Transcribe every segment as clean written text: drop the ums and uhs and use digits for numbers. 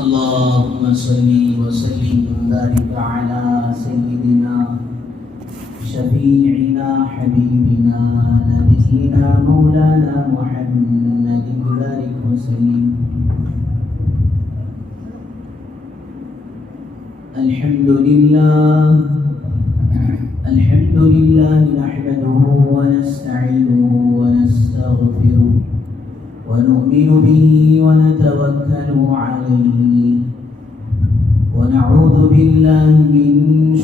اللهم صل وسلم وبارك على سيدنا شفيعنا حبيبنا نبينا مولانا محمد بارك وسلم. الحمد لله نحمده ونستعينه ونستغفره ونؤمن به ونتوكل عليه ونعوذ بالله من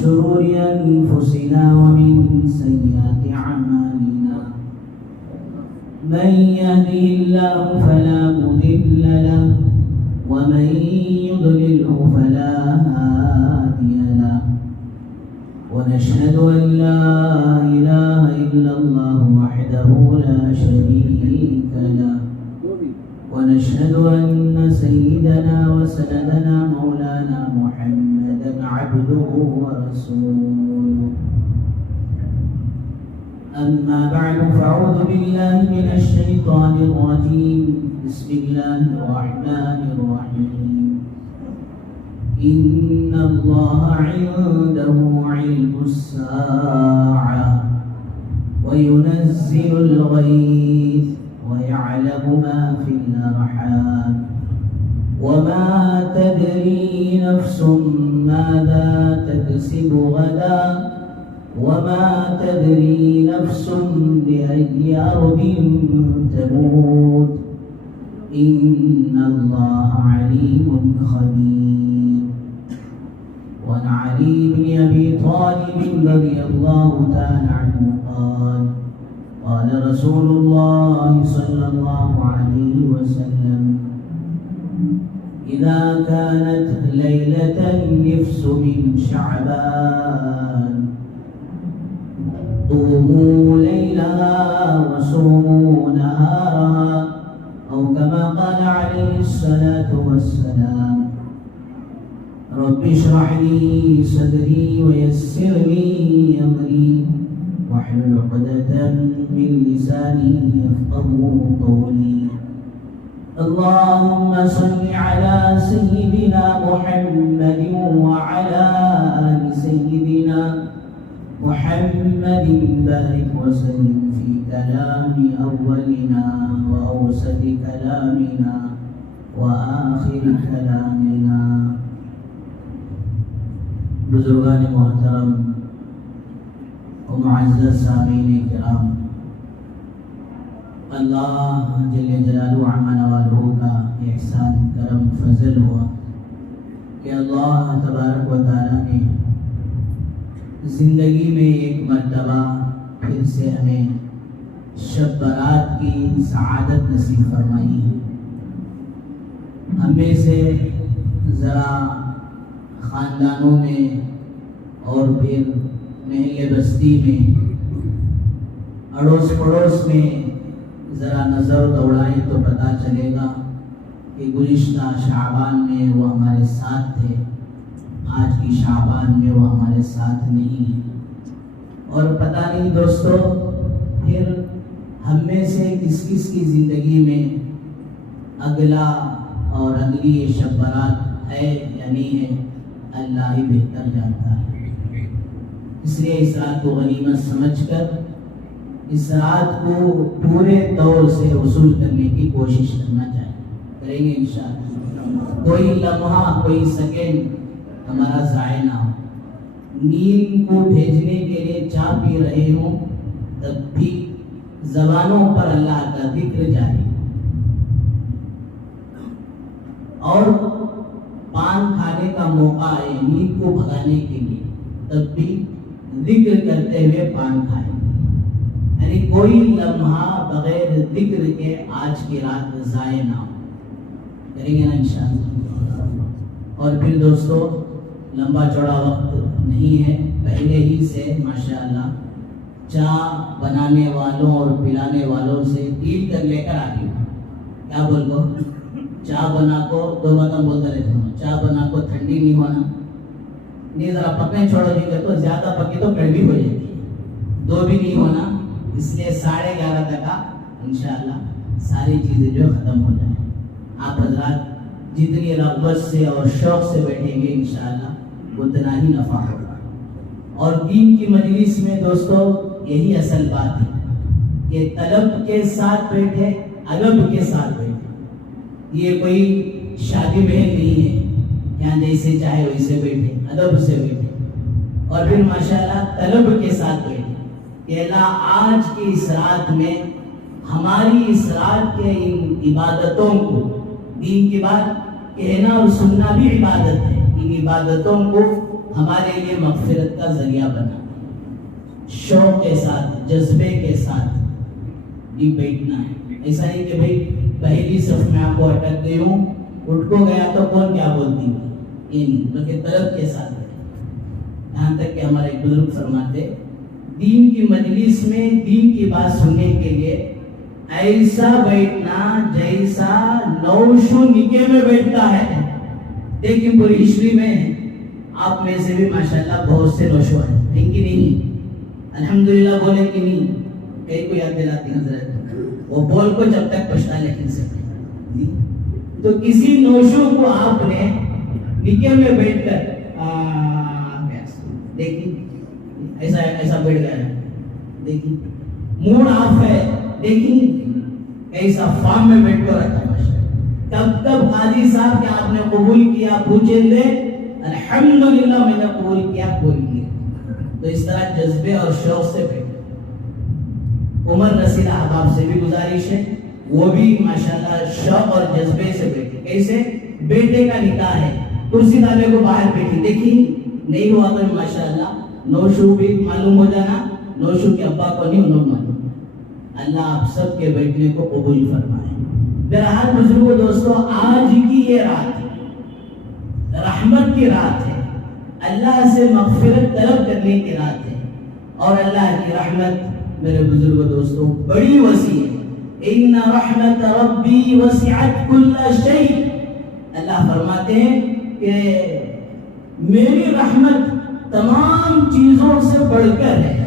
شرور أنفسنا ومن سيئات أعمالنا. من يهده الله فلا مضل له ومن يضلله فلا هادي له. ونشهد أن لا إله إلا الله وحده لا شريك له. ونشهد أن سيدنا وسندنا مولانا محمدا عبده ورسوله. أما بعد فأعوذ بالله من الشيطان الرجيم. بسم الله الرحمن الرحيم. إن الله عنده علم الساعة وينزل الغيث ويعلم ما في الأرحام وما تدري نفس ماذا تكسب غدا وما تدري نفس بأي أرض تموت. إن الله عليم خبير. وعن علي بن أبي طالب رضي الله تعالى عنه قال قال رسول الله صلى الله عليه وسلم إذا كانت ليلة النفس من شعبان قوموا ليلها وصوموا نهارها أو كما قال عليه الصلاة والسلام. رب اشرح لي صدري ويسر لي أمري واحلل عقدة من لساني يفقهوا قولي. اللهم صل على سيدنا محمد وعلى آل سيدنا محمد بارك وسلم في كلام أولنا وأوسط كلامنا وآخر كلامنا. بزرگان محترم و معزز سامعین کرام، اللہ جل جلالہ عما نوالہ کا احسان کرم فضل ہوا کہ اللہ تبارک و تعالیٰ نے زندگی میں ایک مرتبہ پھر سے ہمیں شب برات کی سعادت نصیب فرمائی ہے. ہم میں سے ذرا خاندانوں میں اور پھر محل بستی میں اڑوس پڑوس میں ذرا نظر دوڑائیں تو پتہ چلے گا کہ گزشتہ شعبان میں وہ ہمارے ساتھ تھے، آج کی شعبان میں وہ ہمارے ساتھ نہیں ہیں. اور پتہ نہیں دوستو پھر ہم میں سے کس کس کی زندگی میں اگلا اور اگلی یہ شب برات ہے یا نہیں ہے، اللہ ہی بہتر جانتا ہے. اس لیے اس رات کو غنیمت سمجھ کر اس رات کو پورے طور سے وصول کرنے کی کوشش کرنا چاہیے. کریں گے انشاءاللہ. کوئی لمحہ کوئی سیکنڈ ہمارا ضائع نہ ہو. نیند کو بھیجنے کے لیے چاہ پی رہے ہوں تب بھی زبانوں پر اللہ کا ذکر جاری، اور پان کھانے کا موقع ہے نیند کو بھگانے کے لیے تب بھی ذکر کرتے ہوئے پان کھائیں. یعنی کوئی لمحہ بغیر ذکر کے آج کی رات ضائع نہ ہو. کریں گے نا انشاءاللہ. اور پھر دوستو لمبا چوڑا وقت نہیں ہے، پہلے ہی سے ماشاءاللہ چائے بنانے والوں اور پلانے والوں سے ڈیل کر لے کر آ گئی. کیا بول دو چائے بنا کو دو باتیں بولتا رہتا ہوں. چائے بنا کو ٹھنڈی نہیں ہونا، نہیں ذرا پکنے چھوڑو جی تو زیادہ پکی تو کڑوی ہو جائے گی. دو بھی نہیں ہونا، اس لیے 11:30 تک انشاءاللہ ساری چیزیں جو ختم ہو جائیں. آپ حضرات جتنی رغبت سے اور شوق سے بیٹھیں گے انشاءاللہ اتنا ہی نفع ہوگا. اور دین کی مجلس میں دوستو یہی اصل بات ہے کہ طلب کے ساتھ بیٹھے، ادب کے ساتھ بیٹھے. یہ کوئی شادی محل نہیں ہے یہاں جیسے چاہے ویسے بیٹھے، ادب سے بیٹھے اور پھر ماشاءاللہ طلب کے ساتھ بیٹھے کہ اللہ آج کی اس رات میں ہماری اس رات کے ان عبادتوں کو، دین کی بات کہنا اور سننا بھی عبادت ہے، ان عبادتوں کو ہمارے لیے مغفرت کا ذریعہ بنا. شوق کے ساتھ، جذبے کے ساتھ بھی بیٹھنا ہے. ایسا نہیں کہ بھئی پہلی صف میں آپ کو اٹک گئی ہوں، اٹھ کو گیا تو کون کیا بولتی ہے، یہ نہیں، بلکہ طلب کے ساتھ بیٹھے. یہاں تک کہ ہمارے ایک بزرگ فرماتے دین کی مجلس میں دین کی بات سننے کے لیے ایسا بیٹھنا جیسا نوشو نکے میں بیٹھتا ہے. لیکن پوری ہسٹری میں آپ میں سے بھی ماشاءاللہ بہت سے نوشو ہیں، ہیں کہ نہیں؟ الحمدللہ بولے کہ نہیں؟ کئی کو یاد دلاتی حضرت وہ بول کو جب تک پچھتا لیکن سے تو کسی نوشو کو آپ نے نکے میں بیٹھ کر دیکھیں ایسا بیٹھ گیا ہے، دیکھیں موڈ آف ہے، دیکھیں ایسا فارم میں بیٹھ کر رکھا ماشاءاللہ. تب تب قاضی صاحب کہ آپ نے قبول کیا پوچھیں گے الحمدللہ میں نے قبول کیا قبول کیا. تو اس طرح جذبے اور شوق سے بیٹھے. عمر رسید احباب سے بھی گزارش ہے وہ بھی ماشاءاللہ شوق اور جذبے سے بیٹھے. کیسے؟ بیٹے کا نکاح ہے، کرسی ڈالے کو باہر بیٹھی، دیکھی نہیں ہوا تو ماشاءاللہ نوشو بھی معلوم ہو جانا، نوشو کے ابا کو نہیں انہوں معلوم. اللہ آپ سب کے بیٹھنے کو قبول فرمائے. بہرحال بزرگوں دوستو آج کی یہ رات رحمت کی رات ہے، اللہ سے مغفرت طلب کرنے کی رات ہے. اور اللہ کی رحمت میرے بزرگوں دوستو بڑی وسیع ہے. ان رحمت ربی وسعت کل شیء. اللہ فرماتے ہیں کہ میری رحمت تمام چیزوں سے بڑھ کر ہے.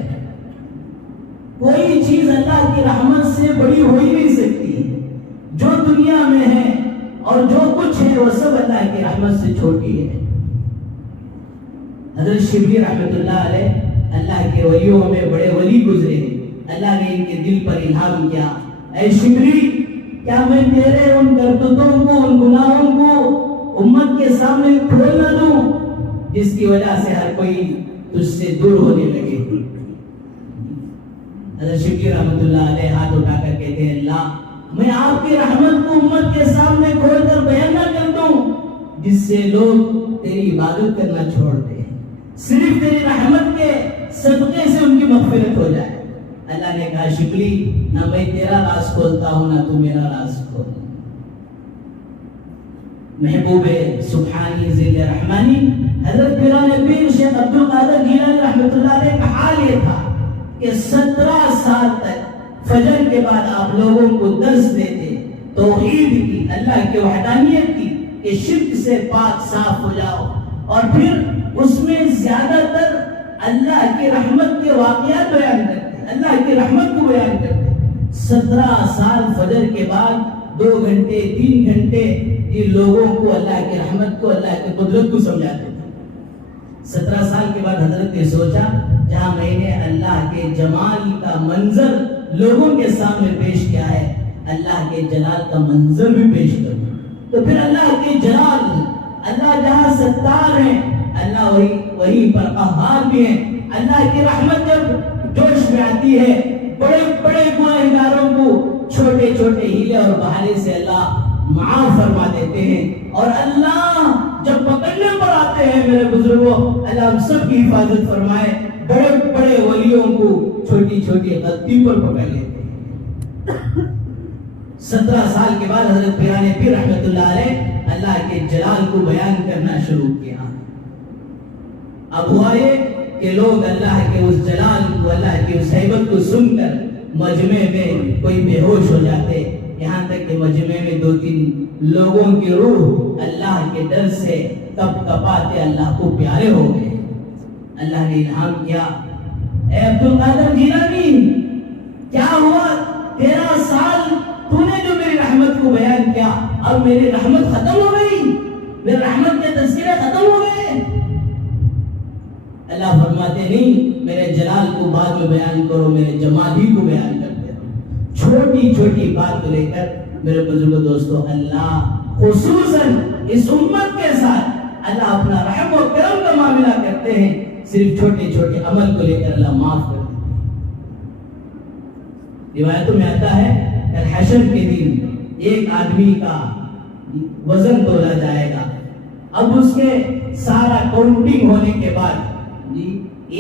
کوئی چیز اللہ کی رحمت سے بڑی ہو ہی نہیں سکتی. جو دنیا میں ہے اور جو کچھ ہے وہ سب اللہ کی رحمت سے چھوٹی ہے. حضرت شبلی رحمت اللہ علیہ اللہ کے ولیوں میں بڑے ولی گزرے. اللہ نے ان کے دل پر الہام کیا، اے شبلی کیا میں تیرے ان کرتوتوں کو، ان گناہوں کو امت کے سامنے کھول نہ دوں جس کی وجہ سے ہر کوئی تجھ سے دور ہونے لگے. حضرت شبلی رحمت اللہ علیہ ہاتھ اٹھا کر کہتے ہیں اللہ میں آپ کی رحمت کو امت کے سامنے کھول کر بیان نہ کر دوں جس سے لوگ تیری عبادت کرنا چھوڑ دیں، صرف تیری رحمت کے صدقے سے ان کی مغفرت ہو جائے. اللہ نے کہا شبلی نہ میں تیرا راز کھولتا ہوں نہ تو میرا راز کھول. محبوب سبحانی ذل رحمانی حضرت پیران پیر شیخ عبد القادر جیلانی رحمت اللہ علیہ کا حال یہ تھا کہ 17 سال تک فجر کے بعد آپ لوگوں کو درس دیتے توحید کی، اللہ کی وحدانیت کی کہ شرک سے پاک صاف ہو جاؤ، اور پھر اس میں زیادہ تر اللہ کی رحمت کے واقعات بیان کرتے، اللہ کی رحمت کو بیان کرتے. 17 سال فجر کے بعد 2 گھنٹے 3 گھنٹے یہ لوگوں کو اللہ کی رحمت کو، اللہ کی قدرت کو سمجھاتے تھے. 17 سال کے بعد حضرت نے سوچا جہاں میں نے اللہ کے جمال کا منظر لوگوں کے سامنے پیش کیا ہے، اللہ کے جلال کا منظر بھی پیش کروں. تو پھر اللہ کے جلال، اللہ جہاں ستار ہیں اللہ وہی پر قہار بھی ہیں. اللہ کی رحمت جب جوش میں آتی ہے بڑے بڑے گناہگاروں کو چھوٹے چھوٹے ہیلے اور بہانے سے اللہ معاف فرما دیتے ہیں. اور اللہ جب پکڑنے پر آتے ہیں میرے بزرگوں اللہ ہم سب کی حفاظت فرمائے. بڑے بڑے ولیوں کو چھوٹی چھوٹی غلطی پر پکڑ لیتے ہیں. 17 سال کے بعد حضرت پیران پیر رحمت اللہ علیہ اللہ کے جلال کو بیان کرنا شروع کیا. اب ہوا یہ کہ لوگ اللہ کے اس جلال کو، اللہ کی اس ہیبت کو سن کر مجمع میں کوئی بے ہوش ہو جاتے، یہاں تک کہ مجمع میں 2-3 لوگوں کی روح اللہ کے ڈر سے کپ کپاتے اللہ کو پیارے ہو گئے. اللہ نے الہام کیا اے عبد القادر جیلانی کیا ہوا 13 سال تو نے جو میری رحمت کو بیان کیا اب میری رحمت ختم ہو گئی، میرے رحمت کے تذکرے ختم ہو گئے؟ اللہ فرماتے نہیں، میرے جلال کو بعد میں بیان کرو، میرے جمال ہی کو بیان کرتے رہو۔ چھوٹی چھوٹی بات کو لے کر میرے بزرگ دوستو، اللہ خصوصاً اس امت کے ساتھ اللہ اپنا رحم و کرم کا معاملہ کرتے ہیں، صرف چھوٹے چھوٹے عمل کو لے کر اللہ معاف کر دیتے ہیں۔ روایتوں میں آتا ہے کہ حشر کے دن ایک آدمی کا وزن تولا جائے گا، اب اس کے سارا کاؤنٹنگ ہونے کے بعد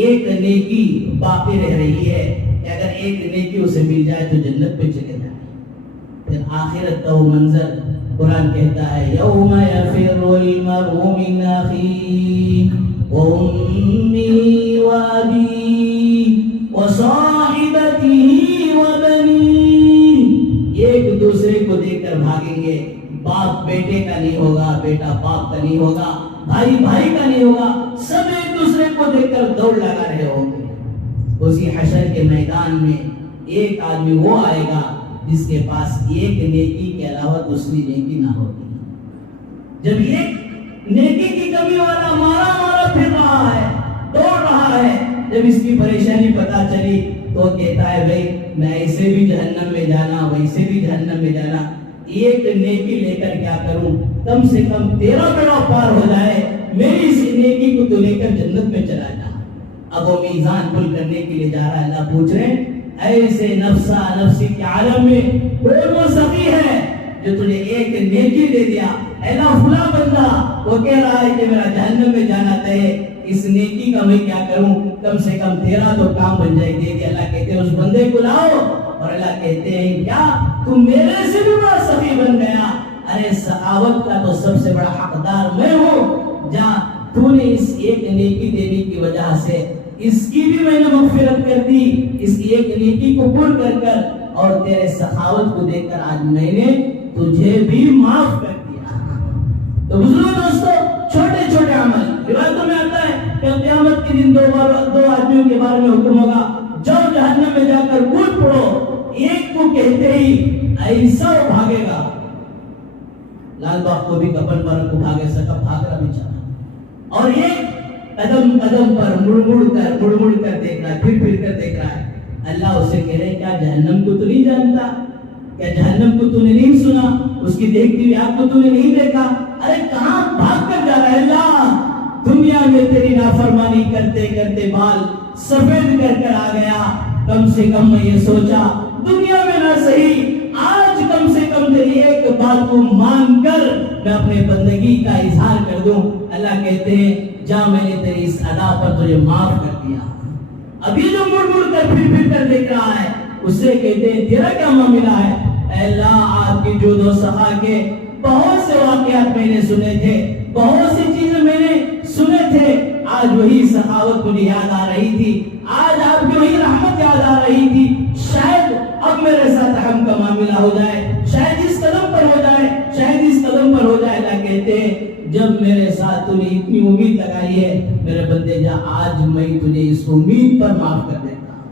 ایک نیکی باقی رہ رہی ہے، اگر ایک نیکی اسے مل جائے تو جنت پہ چلے جائے۔ پھر آخرت کا وہ منظر قرآن کہتا ہے یوم یفر المرء من اخیہ وامہ وابیہ وصاحبتہ وبنیہ، ایک دوسرے کو دیکھ کر بھاگیں گے، باپ بیٹے کا نہیں ہوگا، بیٹا باپ کا نہیں ہوگا، بھائی بھائی کا نہیں ہوگا، سب ایک دوسرے کو دیکھ کر دوڑ لگا رہے ہوں گے۔ اسی حشر کے میدان میں ایک آدمی وہ آئے گا جس کے پاس ایک نیکی کے علاوہ دوسری نیکی نہ ہوگی۔ جب ایک نیکی کی کمی والا مارا مارا پھر رہا ہے، دوڑ رہا ہے، جب اس کی پریشانی پتا چلی تو کہتا ہے بھائی میں ایسے بھی جہنم میں جانا، ویسے بھی جہنم میں جانا، ایک نیکی لے کر کیا کروں، کم سے کم تیرا بیڑا پار ہو جائے، میری اس نیکی کو تو لے کر جنت میں چلا جا۔ اب وہ میزان پل کرنے کے لیے جا رہا ہے، اللہ پوچھ رہے ہیں ایسے نفسا نفسی کے عالم میں کون وہ سخی ہے جو تجھے ایک نیکی دے دیا؟ اللہ فلاں بندہ وہ کہہ رہا ہے کہ میرا جہنم میں جانا طے ہے، اس نیکی کا میں کیا کروں، کم سے کم تیرا تو کام بن جائے دے دیا۔ اللہ کہتے ہیں اس بندے کو لاؤ، اور اللہ کہتے ہیں کیا تم میرے سے بھی بڑا سخی بن گیا؟ ارے سخاوت کا تو سب سے بڑا حقدار میں ہوں، جہاں تو نے اس ایک نیکی دینے کی وجہ سے اس کی بھی میں نے مغفرت کر دی، اس کی ایک نیکی کو پور کر کر اور تیرے سخاوت کو دیکھ کر آج میں نے تجھے بھی معاف کر دیا۔ تو بزرگ دوستو، چھوٹے چھوٹے عمل، روایتوں میں آتا ہے کہ قیامت کے دن دو آدمیوں کے بارے میں حکم ہوگا، جاؤ جہنم میں جا کر کود پڑو، ایک کو کہتے ہی ایسا بھاگے گا، لال باغ کو بھی کپن پر کو بھاگے سکا، بھاگ رہا بیچارہ، اور ایک قدم قدم پر مڑ مڑ کر دیکھ رہا ہے، پھر کر دیکھ رہا ہے۔ اللہ اسے کہہ رہے کیا جہنم کو تو نہیں جانتا؟ کیا جہنم کو تو نے نہیں سنا؟ اس کی دیکھتی ہوئی آنکھ کو تو نے نہیں دیکھا؟ ارے کہاں بھاگ کر جا رہا ہے؟ اللہ دنیا میں تیری نافرمانی کرتے کرتے بال سفید کر کر آ گیا، کم سے کم میں یہ سوچا دنیا میں نہ صحیح، آج کم سے کم تیری ایک بات کو مان کر میں اپنے بندگی کا اظہار کر دوں۔ اللہ کہتے ہیں جا میں نے تیری اس ادا پر تجھے معاف کر دیا۔ ابھی جو مڑ مڑ کر پھر کر دیکھ رہا ہے اس سے کہتے ہیں تیرا کیا معاملہ ہے؟ اے اللہ آپ کی جود و سخا کے بہت سے واقعات میں نے سنے تھے، بہت سی چیزیں میں نے سنے تھے، آج وہی سخاوت مجھے یاد آ رہی تھی، آج آپ کی وہی رحمت یاد آ رہی تھی، شاید اب میرے ساتھ رحم کا معاملہ ہو جائے، شاید اس قدم پر ہو جائے، شاید اس قدم پر ہو جائے۔ اللہ کہتے ہیں جب میرے ساتھ تو نے اتنی امید لگائی ہے میرے بندے جا، آج میں تجھے اس امید پر معاف کر دیتا ہوں۔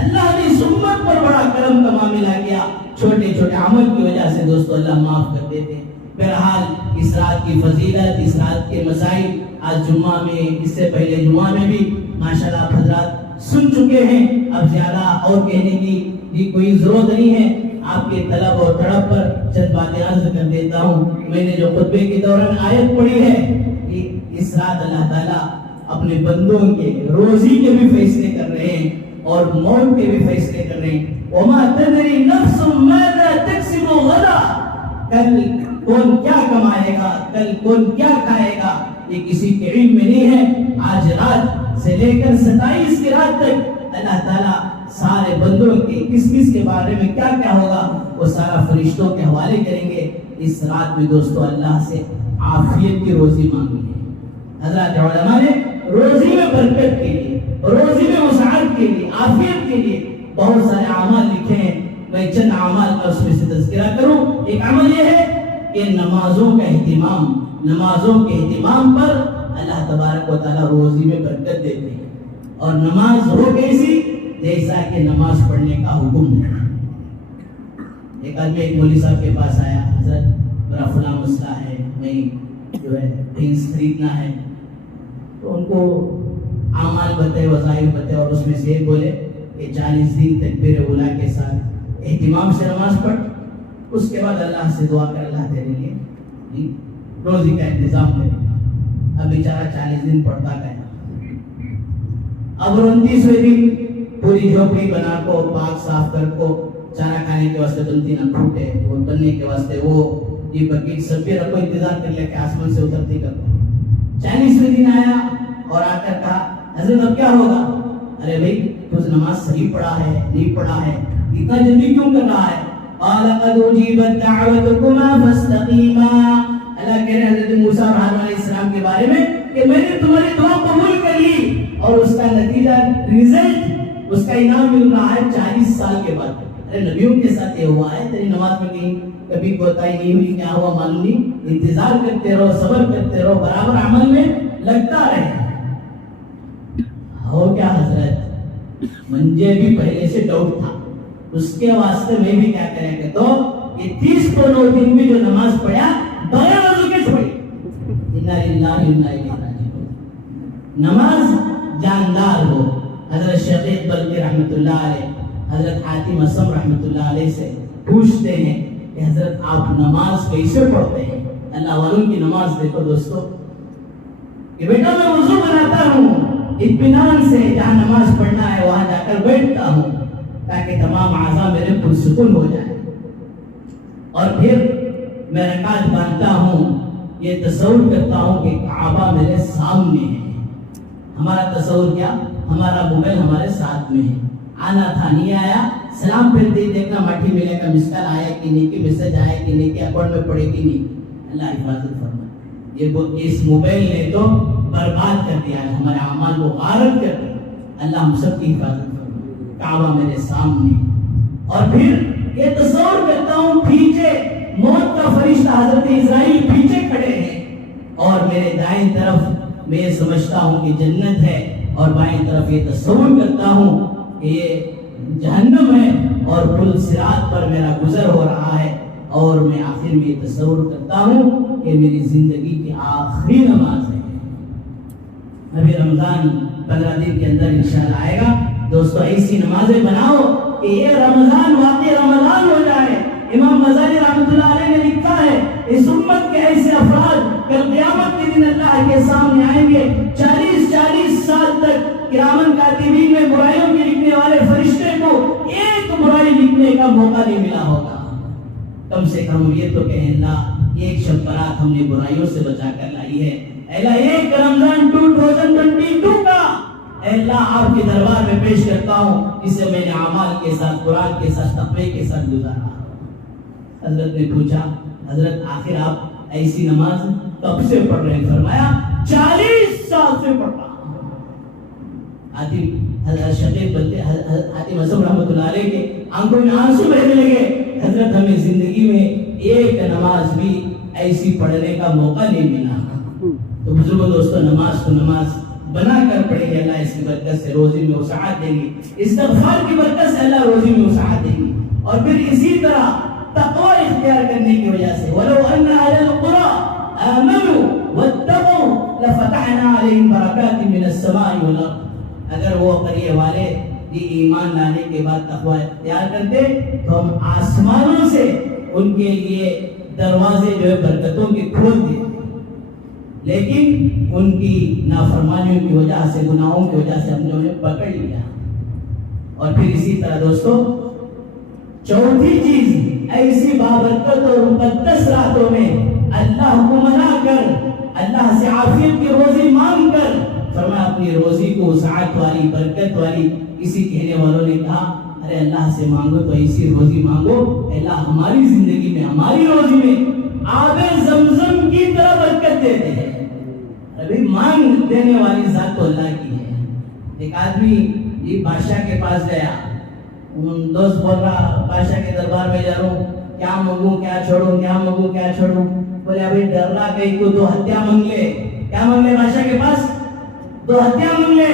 اللہ نے اس امت پر بڑا کرم کا معاملہ کیا، چھوٹے چھوٹے عمل کی وجہ سے دوستو اللہ معاف کر دیتے ہیں۔ بہرحال اس رات کی فضیلت، اس رات کے مسائل آج جمعہ میں، اس سے پہلے جمعہ میں بھی ماشاءاللہ آپ حضرات سن چکے ہیں، اب زیادہ اور کہنے کی کوئی ضرورت نہیں ہے۔ آپ کے طلب اور تڑپ پر چند باتیں عرض کر دیتا ہوں۔ میں نے جو خطبے کے دوران آیت پڑھی ہے کہ اس رات اللہ تعالیٰ اپنے بندوں کے روزی کے بھی فیصلے کر رہے ہیں اور موت کے بھی فیصلے کر رہے ہیں۔ وَمَا تَدْرِي نَفْسٌ مَاذَا تَكْسِبُ غَدًا، کل کون کیا کمائے گا، کل کون کیا کھائے گا، یہ کسی کے علم میں نہیں ہے۔ آج رات سے لے کر 27 کی رات تک اللہ تعالیٰ سارے بندوں کے کس کے بارے میں کیا کیا ہوگا وہ سارا فرشتوں کے حوالے کریں گے۔ اس رات میں دوستو اللہ سے عافیت کی روزی مانگی ہے۔ حضرات علماء نے روزی میں برکت کے لیے، روزی میں وسعت کے لیے، عافیت کے لیے بہت سارے اعمال لکھے ہیں۔ میں چند اعمال کا اس میں سے تذکرہ کروں۔ ایک عمل یہ ہے کہ نمازوں کا اہتمام، نمازوں کے اہتمام پر اللہ تبارک و تعالیٰ روزی میں برکت دیتے ہیں، اور نماز ہو کیسی جیسا کہ نماز پڑھنے کا حکم ہے۔ ایک آدمی ایک مولوی صاحب کے پاس آیا، حضرت میرا فلاں مسئلہ ہے، میں جو ہے تھنگس خریدنا ہے، تو ان کو اعمال بتائے، وظائف بتائے، اور اس میں سے ایک بولے کہ 40 دن تکبیر اولا کے ساتھ اہتمام سے نماز پڑھ، اس کے بعد اللہ سے دعا کر اللہ تیرے لیے روزی کا انتظام کرے۔ اب بیچارہ 40 دن پڑھتا گیا، اب 29ویں دن پوری جھوپڑی بنا کو پاک صاف کر کو چارہ کھانے کے واسطے 2-3 انگوٹھے وہ بننے کے واسطے وہ یہ بکیٹ سب بھی رکھو، انتظار کر لیا کہ آسمان سے اترتی کر دو۔ 40ویں دن آیا اور آ کر کہا حضرت اب کیا ہوگا؟ ارے بھائی تو نماز صحیح پڑھا ہے نہیں پڑھا ہے، اتنا جلدی کیوں کر رہا ہے؟ قال قد اجیبت دعوتکما فاستقیما، اللہ کہہ رہے ہیں حضرت موسیٰ علیہ السلام کے بارے میں کہ میں نے تمہاری دعا قبول کر لی، اور اس کا نتیجہ ریزلٹ اس کا انعام مل رہا ہے 40 سال کے بعد۔ ارے نبیوں کے ساتھ یہ ہوا ہے، تیری نماز میں کہیں کبھی کوتاہی نہیں ہوئی، کیا ہوا معلوم نہیں، انتظار کرتے رہو، صبر کرتے رہو، برابر عمل میں لگتا رہے۔ ہو کیا حضرت، مجھے بھی پہلے سے ڈاؤٹ تھا، اس کے واسطے میں بھی کیا کریں کہ تو یہ 30 کو 9 دن میں جو نماز پڑھا بغیر وضو کے چھوڑی، انا للہ و انا الیہ راجعون۔ نماز جاندار ہو۔ حضرت شقیق بلخی رحمۃ اللہ علیہ حضرت حاتم اصم رحمۃ اللہ علیہ سے پوچھتے ہیں کہ حضرت آپ نماز کیسے پڑھتے ہیں؟ اللہ والوں کی نماز دیکھو دوستو کہ بیٹا میں وضو بناتا ہوں، اطمینان سے جہاں نماز پڑھنا ہے وہاں جا کر بیٹھتا ہوں تاکہ تمام اعضاء میرے پرسکون ہو جائیں، اور پھر میں رکعت باندھتا ہوں، یہ تصور کرتا ہوں کہ کعبہ میرے سامنے ہے۔ ہمارا تصور کیا؟ ہمارا موبائل ہمارے ساتھ میں ہے، آنا تھا نہیں آیا، سلام پھرتے ہی دیکھنا مٹھی ملے کا مس کال آیا کہ نہیں، کہ میسج آیا کہ نہیں، کہ اکاؤنٹ میں پڑے کہ نہیں۔ اللہ حفاظت فرمائے۔ یہ اس موبائل نے تو برباد کر دیا ہے، ہمارے اعمال کو غارت کر دیا۔ اللہ ہم سب کی حفاظت فرمائے۔ کعبہ میرے سامنے، اور پھر یہ تصور کرتا ہوں پیچھے موت کا فرشتہ حضرت اسرائیل پیچھے کھڑے ہیں، اور میرے دائیں طرف میں یہ سمجھتا ہوں کہ جنت ہے، اور بائیں طرف یہ تصور کرتا ہوں کہ یہ جہنم ہے، اور پل صراط پر میرا گزر ہو رہا ہے، اور میں آخر میں یہ تصور کرتا ہوں کہ میری زندگی کی آخری نماز ہے۔ ابھی رمضان 15 دن کے اندر انشاءاللہ آئے گا، دوستو ایسی نمازیں بناؤ کہ یہ رمضان واقعی رمضان ہو جائے۔ امام غزالی رحمۃ اللہ علیہ نے لکھا ہے اس امت کے ایسے افراد کل قیامت کے دن اللہ کے سامنے آئیں گے، 40 سال تک کرامن کاتبین میں برائیوں کے لکھنے والے فرشتے کو ایک برائی لکھنے کا موقع نہیں ملا ہوگا۔ کم سے کم یہ تو کہیں اللہ ایک شب برات ہم نے برائیوں سے بچا کر لائی ہے، اللہ ایک رمضان 2022 کا اللہ آپ کے دربار میں پیش کرتا ہوں جسے میں نے اعمال کے ساتھ، قرآن کے ساتھ، تقوی کے ساتھ گزارا۔ حضرت نے پوچھا حضرت آخر آپ ایسی نماز کب سے پڑھ رہے ہیں؟ فرمایا 40 سال سے پڑھ رہا ہوں۔ حضرت شقیق بلخی حاتم اصم رحمۃ اللہ علیہ کے آنکھوں میں آنسو بہنے لگے، حضرت ہمیں زندگی میں ایک نماز بھی ایسی پڑھنے کا موقع نہیں ملا۔ تو بزرگوں دوستوں، نماز کو نماز بنا کر پڑھیں گے، اللہ اس کی برکت سے روزی میں وسعت دیں گے، استغفار کی برکت سے اللہ روزی میں وسعت دیں گے، اور پھر اسی طرح تقوی اختیار کرنے کی وجہ سے وَلَوْ أَنَّ أَهْلَ الْقُرَىٰ آمَنُوا وَاتَّقَوْا لَفَتَحْنَا عَلَيْهِمْ بَرَكَاتٍ مِّنَ السَّمَاءِ وَالْأَرْضِ، اگر وہ قریے والے یہ ایمان لانے کے بعد تقوی اختیار کرتے تو ہم آسمانوں سے ان کے لیے دروازے جو ہے برکتوں کے کھول دیتے، لیکن ان کی نافرمانیوں کی وجہ سے، گناہوں کی وجہ سے ہم نے انہیں پکڑ لیا۔ اور پھر اسی طرح دوستو چوتھی چیز، ایسی بابرکت اور مقدس راتوں میں اللہ کو منا کر، اللہ سے عافیت کی روزی مانگ کر، فرمایا اپنی روزی کو وسعت والی، برکت والی۔ اسی کہنے والوں نے کہا ارے اللہ سے مانگو تو ایسی روزی مانگو، اللہ ہماری زندگی میں، ہماری روزی میں آب زمزم کی طرح برکت دیتے ہیں۔ ابھی مانگ دینے والی ذات تو اللہ کی ہے۔ ایک آدمی یہ بادشاہ کے پاس گیا، دوست بول رہا بادشاہ کے دربار میں جا رہا ہوں، کیا مانگوں کیا چھوڑوں، کیا مانگوں کیا چھوڑوں؟ بولے ابھی ڈر رہا کہیں کو 2 ہتھیاں مانگ لے۔ کیا مانگ لے بادشاہ کے پاس؟ 2 ہتھیاں مانگ لے۔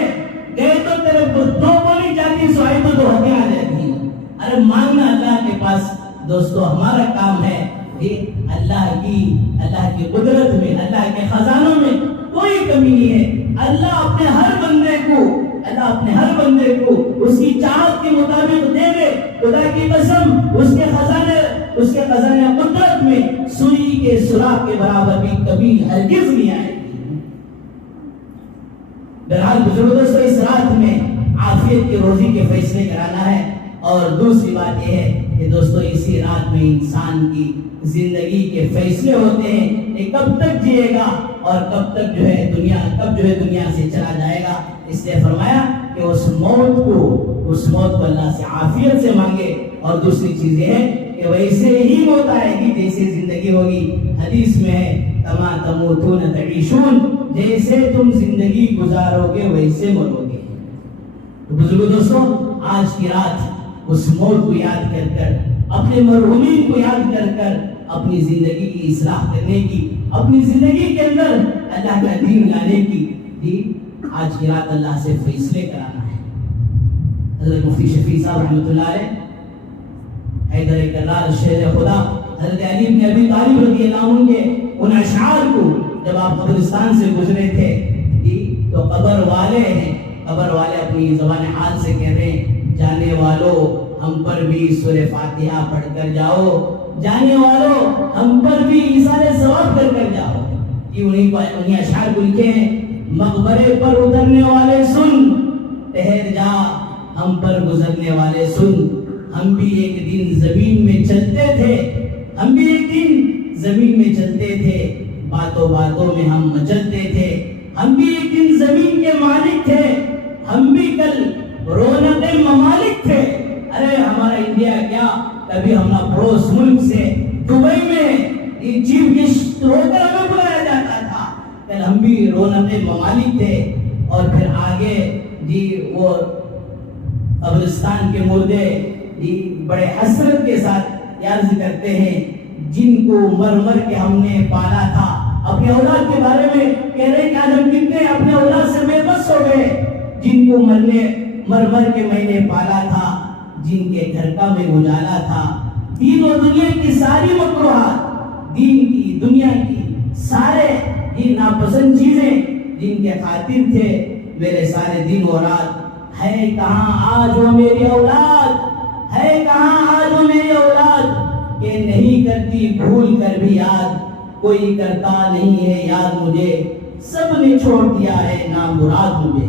گئے تو تیرے 2 بولی جاتی، سو آئی تو 2 ہتھیاں آ جاتی۔ ارے مانگنا اللہ کے پاس دوستو ہمارا کام ہے، اللہ کی قدرت میں، اللہ کے خزانوں میں کوئی کمی نہیں ہے۔ اللہ اپنے ہر بندے کو اس کی چاہت کے مطابق دے دے۔ خدا کی قسم اس کے خزانے قدرت میں سوئی کے سراغ کے برابر بھی کبھی ہرگز نہیں آئے گی۔ بہرحال بزرگوں دوستو، اس رات میں عافیت کی روزی کے فیصلے کرانا ہے۔ اور دوسری بات یہ ہے کہ دوستو اسی رات میں انسان کی زندگی کے فیصلے ہوتے ہیں کہ کب تک جیے گا اور کب جو ہے دنیا سے چلا جائے گا۔ اس لیے فرمایا کہ اس موت کو اللہ سے عافیت سے مانگے۔ اور دوسری چیز یہ ہے کہ ویسے ہی موت آئے گی جیسے زندگی ہوگی۔ حدیث میں ہے کما تموتون تعیشون، جیسے تم زندگی گزارو گے ویسے مرو گے۔ تو بزرگوں دوستو، آج کی رات اس موت کو یاد کر اپنے مرحومین کو یاد کر اپنی زندگی کی اصلاح کرنے کی، اپنی زندگی کے اندر اللہ کا دین لانے کی آج کی رات اللہ سے فیصلے کرانا ہے۔ حضرت مفتی شفیع صاحب رحمۃ اللہ علیہ، حیدر کرار شیر خدا، حضرت علی بن ابی طالب رضی اللہ عنہ کے ان اشعار کو جب آپ قبرستان سے گزرے تھے تو قبر والے اپنی زبان حال سے کہہ رہے ہیں، جانے والوں ہم پر بھی سورہ فاتحہ پڑھ کر جاؤ، جانے والوں ہم پر بھی ایثار ثواب کر جاؤ۔ یہ انہیں اشعار کو لکھے ہیں، مقبرے پر اترنے والے سن، ٹھہر جا ہم پر گزرنے والے سن، ہم بھی ایک دن زمین میں چلتے تھے، باتوں میں ہم مچلتے تھے، ہم بھی ایک دن زمین کے مالک تھے، ہم بھی کل رونق ممالک تھے۔ ارے ہمارا انڈیا کیا، کبھی ہمارا پڑوس ملک سے دبئی میں چیف گیسٹ ہو کر ہمیں بلایا جاتا تھا، کل ہم بھی رونق ممالک تھے۔ اور پھر آگے وہ قبرستان کے مردے بڑے حسرت کے ساتھ عرض کرتے ہیں، جن کو مر کے ہم نے پالا تھا، اپنے اولاد کے بارے میں کہہ رہے کہ آج ہم کتنے اپنے اولاد سے بے بس ہو گئے، جن کو مر کے میں نے پالا تھا، جن کے گھر کا میں اجالا تھا، دین و دنیا کی ساری مکروہات، دین کی دنیا کی سارے ناپسند چیزیں جن کے خاطر تھے میرے سارے دن و رات، ہے کہاں آج وہ میری اولاد، کہ نہیں کرتی بھول کر بھی یاد، کوئی کرتا نہیں ہے یاد مجھے، سب نے چھوڑ دیا ہے نامراد مجھے۔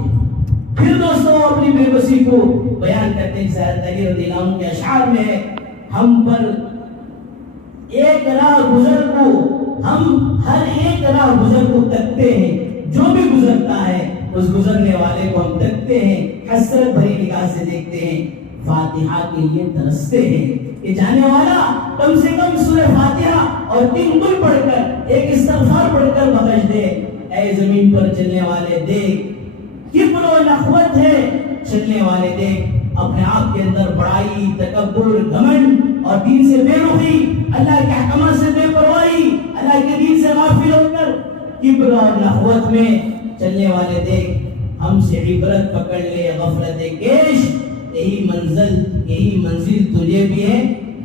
پھر دوستو اپنی بے بسی کو بیان کرتے ہیں، حضرت علی رضی اللہ عنہ کے اشعار میں ہے، ہم پر ایک راہ گزر کو، ہم ہر ایک راہ گزر کو تکتے ہیں، جو بھی گزرتا ہے اس گزرنے والے کو ہم تکتے ہیں، حسرت بھری نگاہ سے دیکھتے ہیں، فاتحہ کے لیے ترستے ہیں کہ جانے والا کم سے کم سورہ فاتحہ اور 3 قل پڑھ کر، ایک استغفار پڑھ کر بخش دے۔ اے زمین پر چلنے والے دیکھ، کبر و نخوت ہے چلنے والے دیکھ، اپنے آپ کے اندر بڑائی، تکبر، گھمنڈ اور دین سے بے رخی، اللہ کے احکامات سے بے پرواہی، اللہ کے دین سے غافل ہو کر کبر اور نخوت میں چلنے والے دیکھ، ہم سے عبرت پکڑ لے غفلت کیش، یہی منزل تجھے بھی ہے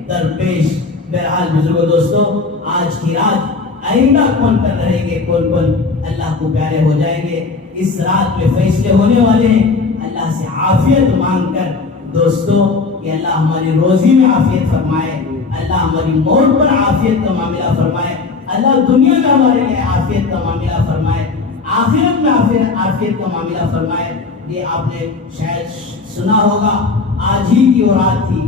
درپیش۔ بہرحال بزرگوں دوستو، آج کی رات آئندہ کون کر رہیں گے، کون اللہ کو پیارے ہو جائیں گے، اس رات میں فیصلے ہونے والے ہیں۔ اللہ سے عافیت مانگ کر دوستو کہ اللہ ہماری روزی میں عافیت فرمائے، اللہ ہماری موت پر عافیت کا معاملہ فرمائے، اللہ دنیا میں ہمارے لیے عافیت کا معاملہ فرمائے، آخرت میں عافیت کا معاملہ فرمائے۔ یہ آپ نے شاید سنا ہوگا، آج ہی کی وہ رات تھی،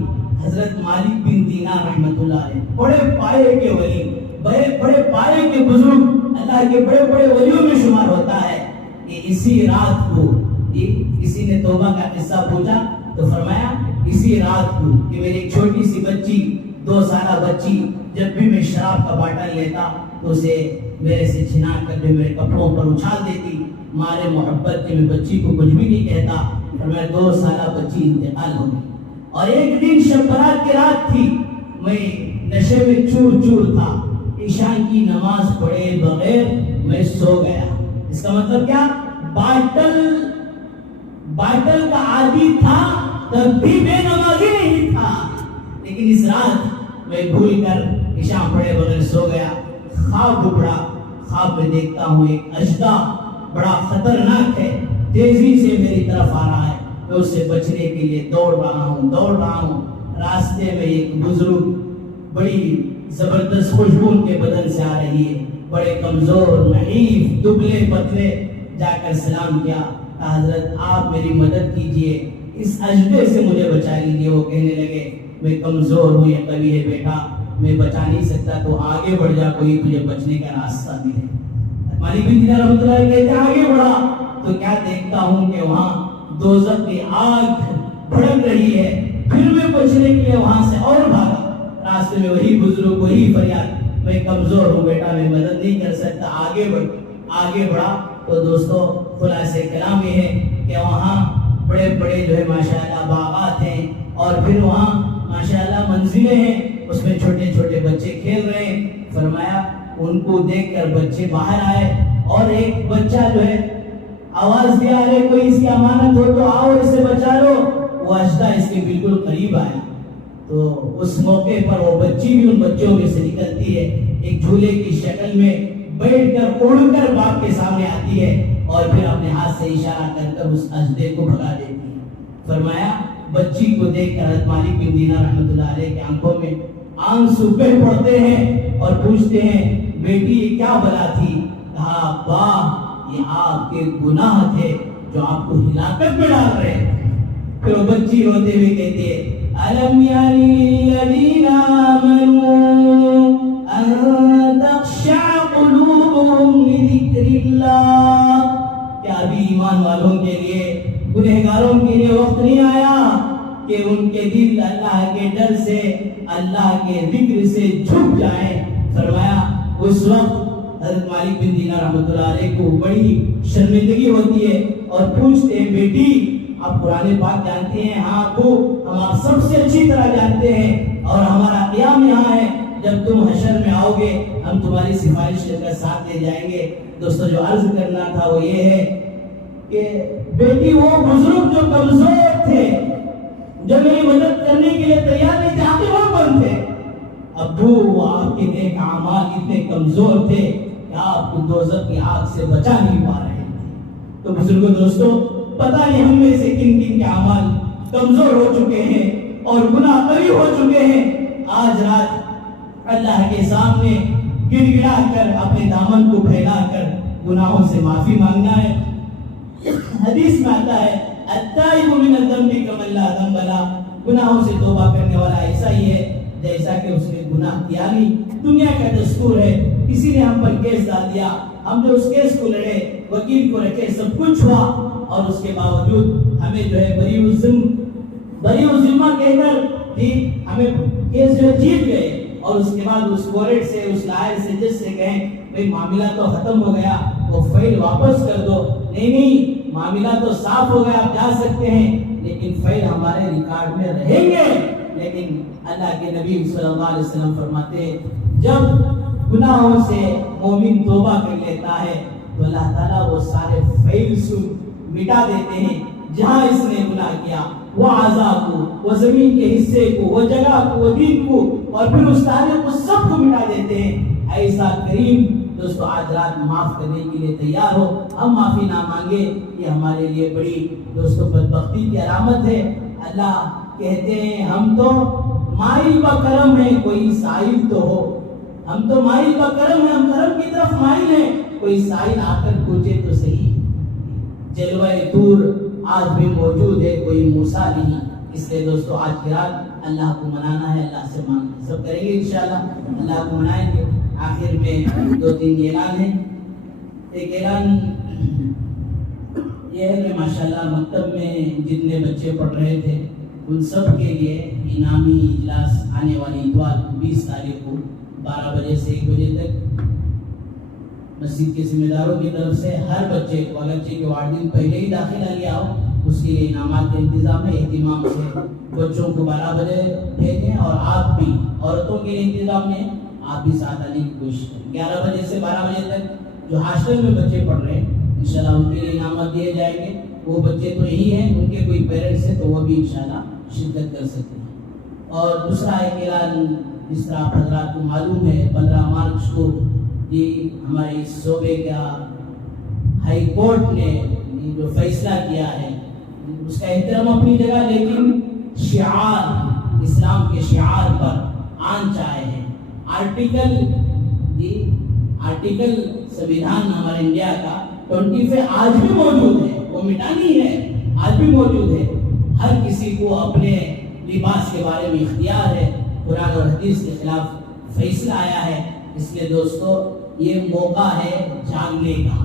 حضرت مالک بن دینار رحمۃ اللہ علیہ، بڑے پائے کے ولی، بڑے پائے کے بزرگ، اللہ کے بڑے ولیوں میں شمار ہوتا ہے کہ اسی رات کو کسی نے توبہ کا قصہ پوچھا تو فرمایا اسی رات کو کہ میری ایک چھوٹی سی بچی، 2 سالہ بچی، جب بھی میں شراب کا باٹل لیتا تو اسے میرے سے چھنا کر جو میرے کپڑوں پر اچھال دیتی، مارے محبت کے میں بچی کو کچھ بھی نہیں کہتا، اور میں 2 سالہ بچی انتقال ہو گئی۔ اور ایک دن شب برات کی رات تھی، میں نشے میں چور تھا، عشاء کی نماز پڑھے بغیر میں سو گیا۔ اس کا مطلب کیا؟ باٹل کا عادی تھا تب بھی بے نمازی نہیں تھا، لیکن اس رات میں بھول کر عشاء پڑھے بغیر سو گیا، خواب اٹھا، خواب میں دیکھتا ہوں ایک اژدہا بڑا خطرناک ہے، تیزی سے میری طرف آ رہا ہے، میں اس سے بچنے کے لیے دوڑ رہا ہوں۔ راستے میں ایک بزرگ بڑی زبردست خوشبو ان کے بدن سے آ رہی ہے، بڑے کمزور، نحیف، دبلے پتلے، جا کر سلام کیا، حضرت آپ میری مدد کیجئے، اس اژدہے سے مجھے بچا لیجئے۔ وہ کہنے لگے میں کمزور ہوں، یہ قوی ہے بیٹا، میں بچا نہیں سکتا، تو آگے بڑھ جا، کوئی تجھے بچنے کا راستہ ملے۔ مالک بن دینار رحمۃ اللہ علیہ کہتے ہیں آگے بڑھا تو کیا دیکھتا ہوں کہ وہاں دوزخ کی آگ بھڑک رہی ہے، پھر میں بچنے کے لیے وہاں سے اور بھاگا، راستے میں وہی بزرگ، وہی فریاد، میں کمزور ہوں بیٹا، میں مدد نہیں کر سکتا، آگے بڑھا۔ تو دوستو خلاصہ کلام یہ ہے کہ وہاں بڑے بڑے جو ہے ماشاءاللہ باغات ہیں، اور پھر وہاں ماشاءاللہ منزلیں ہیں، اس میں چھوٹے چھوٹے بچے کھیل رہے ہیں۔ فرمایا ان کو دیکھ کر بچے باہر آئے، اور ایک بچہ جو ہے آواز دیا، ارے کوئی اس کی امانت ہو تو آؤ اسے بچا لو۔ وہ اژدہا اس کے بالکل قریب آیا، تو اس موقع پر وہ بچی بھی ان بچوں میں سے نکلتی ہے، ایک جھولے کی شکل میں بیٹھ کر اڑ کر باپ کے سامنے آتی ہے، اور پھر اپنے ہاتھ سے اشارہ کر کر اس اژدہے کو بھگا دیتی ہے۔ فرمایا بچی کو دیکھ کر حضرت مالک بن دینار رحمۃ اللہ علیہ کی آنکھوں میں آنسو بہ پڑتے ہیں، اور پوچھتے ہیں بیٹی یہ کیا بلا تھی؟ کہا ابا یہ آپ کے گناہ تھے جو آپ کو ہلاکت میں ڈال رہے ہیں۔ پھر وہ بچی روتے ہوئے کہتی ہے أَلَمْ يَعْنِ لِلَّذِينَ آمَنُوا أَن تَخْشَعَ قُلُوبُهُمْ لِذِكْرِ اللَّهِ، کیا ابھی ایمان والوں کے لیے، گنہگاروں کے لیے وقت نہیں آیا کہ ان کے دل اللہ کے ڈر سے، اللہ کے ذکر سے جھک جائیں؟ فرمایا اس وقت حضرت مالک بن دینار رحمۃ اللہ علیہ کو بڑی شرمندگی ہوتی ہے، اور پوچھتے ہیں بیٹی آپ قرآن پاک جانتے ہیں؟ ہاں ابو ہم آپ سب سے اچھی طرح جانتے ہیں، اور ہمارا قیام یہاں ہے، جب تم حشر میں آؤ گے ہم تمہاری سفارش کر ساتھ لے جائیں گے۔ دوستو جو عرض کرنا تھا وہ یہ ہے کہ بیٹی وہ بزرگ جو کمزور تھے، جو میری مدد کرنے کے لیے تیار نہیں تھے، آگے وہ کون تھے؟ ابو آپ کے نیک اعمال اتنے کمزور تھے کہ آپ کو دوزخ کی آگ سے بچا نہیں پا رہے تھے۔ تو بزرگوں دوستو پتہ نہیں ہم میں سے کن کن کے اعمال کمزور ہو چکے ہیں اور گناہ کری ہو چکے ہیں۔ آج رات اللہ کے سامنے گڑ گڑا کر اپنے دامن کو پھیلا کر گناہوں سے معافی مانگنا ہے۔ حدیث میں آتا ہے التائب من الذنب کمن لا ذنب لہ، گناہوں سے توبہ کرنے والا ایسا ہی ہے جیسا کہ اس نے گناہ کیا نہیں۔ دنیا کا دستور ہے، کسی نے ہم پر کیس ڈال دیا، ہم نے اس کیس کو لڑے، وکیل کو رکھے، سب کچھ ہوا، اور اس کے باوجود ہمیں جو ہے بری ذمہ کہہ کر ہمیں کیس جو جیت گئے، اور اس کے بعد اس کورٹ سے، اس لائر سے، جج سے کہیں بھئی معاملہ تو ختم ہو گیا، وہ فائل واپس کر دو، نہیں معاملہ تو صاف ہو گیا، آپ جا سکتے ہیں، لیکن فائل ہمارے ریکارڈ میں رہیں گے۔ لیکن اللہ کے نبی صلی اللہ علیہ وسلم فرماتے ہیں جب گناہوں سے مومن توبہ کر لیتا ہے تو اللہ تعالیٰ وہ سارے فائل مٹا دیتے ہیں، جہاں اس نے گناہ کیا، وہ عذاب کو، وہ زمین کے حصے کو، وہ جگہ کو، وہ دین کو، اور پھر اس تاریخ کو سب کو مٹا دیتے ہیں۔ ایسا کریم دوستو آج رات معاف کرنے کے لیے تیار ہو، ہم معافی نہ مانگے، یہ ہمارے لیے بڑی دوستو بدبختی کی علامت ہے۔ اللہ کہتے ہیں ہم تو مائل بکرم ہیں، کوئی سائل تو ہو، ہم تو مائل بکرم ہیں، ہم کرم کی طرف مائل ہیں، کوئی سائل آ کر پوچھے تو صحیح۔ جلوہ طور آج بھی موجود ہے، کوئی موسیٰ نہیں، اس لیے دوستو آج کی رات اللہ کو منانا ہے، اللہ سے مانگنا سب کریں گے انشاءاللہ، اللہ کو منائیں گے۔ آخر میں 2-3 اعلان ہیں۔ ایک اعلان یہ ہے کہ ماشاءاللہ مکتب میں جتنے بچے پڑھ رہے تھے ان سب کے لیے انعامی اجلاس آنے والی اتوار 20 تاریخ کو 12 بجے سے 1 بجے تک مسجد کے ذمہ داروں کی طرف سے ہر بچے کو، اگرچہ کے وارڈن پہلے ہی داخلہ لیا ہو، اس کے لیے انعامات کا انتظام ہے۔ اہتمام سے بچوں کو 12 بجے بھیجیں، اور آپ بھی عورتوں کے لیے انتظام میں آپ بھی ساتھ آنے کی کوشش کریں۔ 11 بجے سے 12 بجے تک جو ہاسٹل میں بچے پڑھ رہے ہیں انشاءاللہ ان کے لیے انعامات دیے جائیں گے۔ وہ بچے تو یہی ہیں، ان کے کوئی پیرنٹس ہیں تو وہ بھی انشاءاللہ شرکت کر سکتے ہیں۔ اور دوسرا ایک اعلان جس طرح آپ حضرات کو معلوم ہے 15 مارچ کو یہ ہمارے اس صوبے کا ہائی کورٹ نے جو فیصلہ کیا ہے اس کا احترام اپنی جگہ، لیکن شعار اسلام کے شعار پر آنچ آئے ہیں۔ آرٹیکل سویدھان ہمارے انڈیا کا 25 آج بھی موجود ہے، وہ مٹا نہیں ہے، آج بھی موجود ہے۔ ہر کسی کو اپنے لباس کے بارے میں اختیار ہے، قرآن اور حدیث کے خلاف فیصلہ آیا ہے۔ اس لیے دوستو یہ موقع ہے جاگنے کا،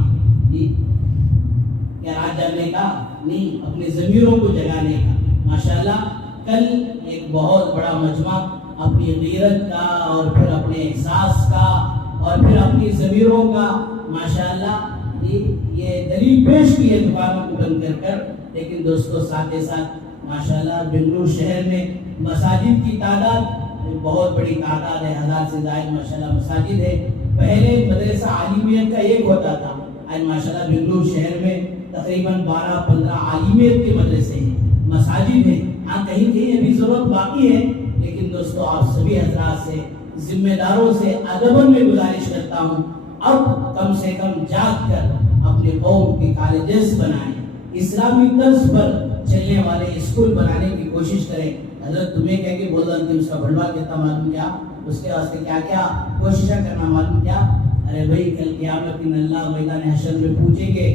کیا رات جاگنے کا نہیں، اپنے ضمیروں کو جگانے کا۔ ماشاءاللہ کل ایک بہت بڑا مجمع اپنی غیرت کا اور پھر اپنے احساس کا اور پھر اپنی ضمیروں کا ماشاءاللہ یہ دلیل پیش کی ہے دکانوں کو بند کر، لیکن دوستو ساتھ ہی ساتھ ماشاءاللہ بنگلور شہر میں مساجد کی تعداد بہت بڑی تعداد ہے، 1000 سے زائد ماشاءاللہ مساجد ہے۔ پہلے مدرسہ عالمیت کا ایک ہوتا تھا، آج ماشاءاللہ بنگلور شہر میں تقریباً 12-15 عالمیت کے مدرسے ہیں، مساجد ہیں۔ ہاں کہیں کہیں ابھی ضرورت باقی ہے، لیکن دوستو آپ سبھی حضرات سے، ذمہ داروں سے ادباً میں گزارش کرتا ہوں، اب کم سے کم جاگ کر اپنے قوم کے کالجز بنائیں، اسلامی طرز پر چلنے والے اسکول بنانے کی کوشش کریں۔ حضرت تمہیں کہہ کے بول رہا تھی اس کا بھڑوا کہتا معلوم کیا، اس کے واسطے کیا کیا کوششیں کرنا معلوم کیا۔ ارے بھائی کل قیامت دن اللہ میدان حشر میں پوچھیں گے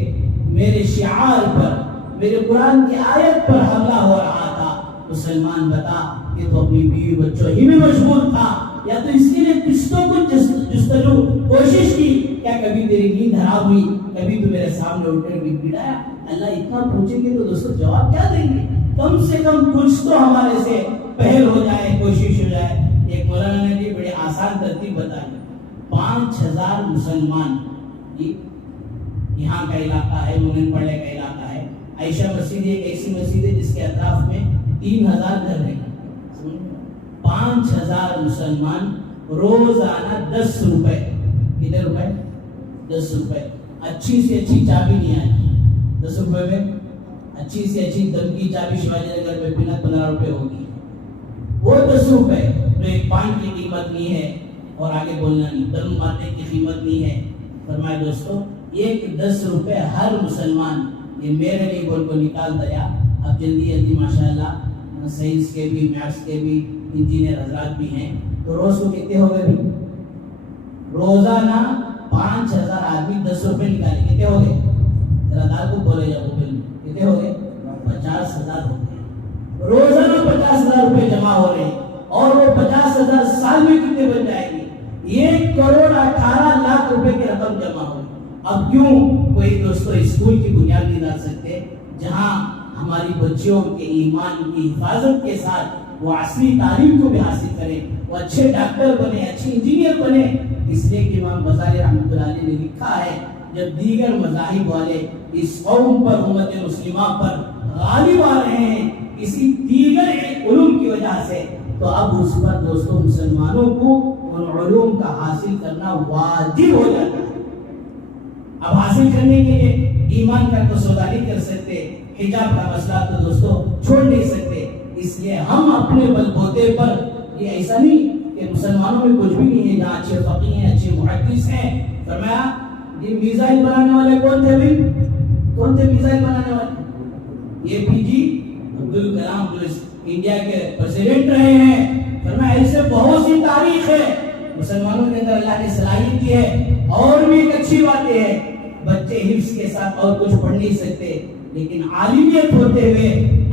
میرے شعار پر، میرے قرآن کی آیت پر حملہ ہو رہا تھا، مسلمان بتا کہ تو اپنی بیوی بچوں ہی میں مشغول تھا یا تو اس کے لیے کچھ جستجو کوشش کی، کیا کبھی تیری نیند حرام ہوئی، کبھی تو میرے سامنے اٹھ کر بھی پڑایا؟ اللہ اتنا پوچھیں گے تو دوستو جواب کیا دیں گے؟ کم سے کم کچھ تو ہمارے سے پہل ہو جائے، کوشش ہو جائے۔ ایک مولانا نے بھی بڑی آسان ترتیب بتائی، 5000 مسلمان، یہاں کا علاقہ ہے، مونن پڑے کا علاقہ ہے، عائشہ مسجد ایک ایسی مسجد ہے جس کے اطراف میں 3000 گھر ہیں، 5000 مسلمان روزانہ 10 روپے، کتنے روپے؟ 10 روپے، اچھی سے اچھی چابی نہیں آئی، 10 روپے میں اچھی سے اچھی دم کی چابی شیواجی نگر میں بنا 15 روپے ہوگی، وہ 10 روپے تو ایک پان کی قیمت نہیں ہے، اور آگے بولنا نہیں، دم مارنے کی قیمت نہیں ہے۔ فرمایا دوستو ایک 10 روپے ہر مسلمان، یہ میرے لیے بول کو نکال دیا، اب جلدی جلدی ماشاءاللہ سائنس کے بھی، میتھس کے بھی انجینئر حضرات بھی ہیں، تو روز کو کتنے ہو گئے بھی؟ روزانہ 5000 آدمی 10 روپے نکالے، کتنے ہو گئے؟ ذرا دار کو بولے جاؤ بل، کتنے ہو گئے؟ 50,000 ہو گئے، روزانہ 50,000 روپے جمع ہو رہے ہیں، اور وہ 50,000 سال میں کتنے بن جائیں گے؟ 1,18,00,000 روپے کی رقم جمع ہوئی۔ اب کیوں کوئی دوستو اسکول کی بنیاد نہیں ڈال سکتے جہاں ہماری بچیوں کے ایمان کی حفاظت کے ساتھ وہ عصری تعلیم کو بھی حاصل کریں، وہ اچھے ڈاکٹر بنے، اچھے انجینئر بنے؟ اس لیے کہ امام غزالی رحمۃ اللہ علیہ نے لکھا ہے جب دیگر مذاہب والے اس قوم پر، امت مسلمہ پر غالب آ رہے ہیں کسی دیگر علوم کی وجہ سے، تو اب اس پر دوستوں مسلمانوں کو ان علوم کا حاصل کرنا واجب ہو جاتا ہے۔ اب حاصل کرنے کے لیے ایمان کا تو سودا نہیں کر سکتے، حجاب کا مسئلہ تو دوستوں چھوڑ نہیں سکتے، اس لیے ہم اپنے بل بوتے پر، یہ ایسا نہیں کہ مسلمانوں میں کچھ بھی نہیں ہے، جہاں اچھے فقیہ ہیں، اچھے محدث ہیں۔ فرمایا یہ میزائل بنانے والے کون تھے بھی؟ کون تھے میزائل بنانے والے؟ یہ پی جی عبدالکلام جو انڈیا کے پریزیڈنٹ رہے ہیں۔ فرمایا ایسے بہت سی تاریخ ہے، مسلمانوں کے اندر اللہ نے صلاحیت دی ہے۔ اور بھی ایک اچھی بات یہ ہے، بچے حفظ کے ساتھ اور کچھ پڑھ نہیں سکتے، لیکن عالمیت ہوتے ہوئے